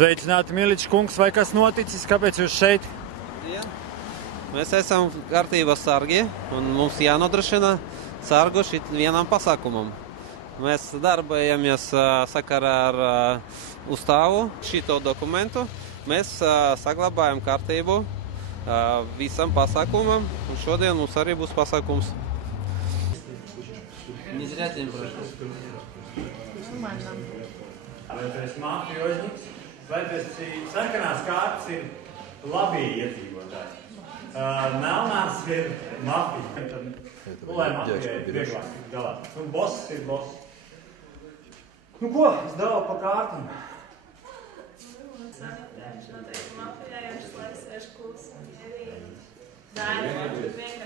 Sveicināti, Miličs kungs, vai kas noticis? Kāpēc jūs šeit? Ja. Mēs esam kārtības sargi, un mums jānodrošina sargu vienam pasākumam. Mēs darbojamies sakarā ar uzstāvu šito dokumentu. Mēs saglabājam kārtību visam pasākumam, un šodien mums arī būs pasākums. Vai tu esi mafiožņiks, vai tu esi sarkanās kārtas ir labie iedzīvotāji. Melnās ir mafija. Lai mafija ir vieglāk galā. Un boss ir boss. Nu ko, es dalu pa kārtīm. Noteikti mafijā jau šis laiks sēž klusi un mierīgi. Dāļi, vienkārši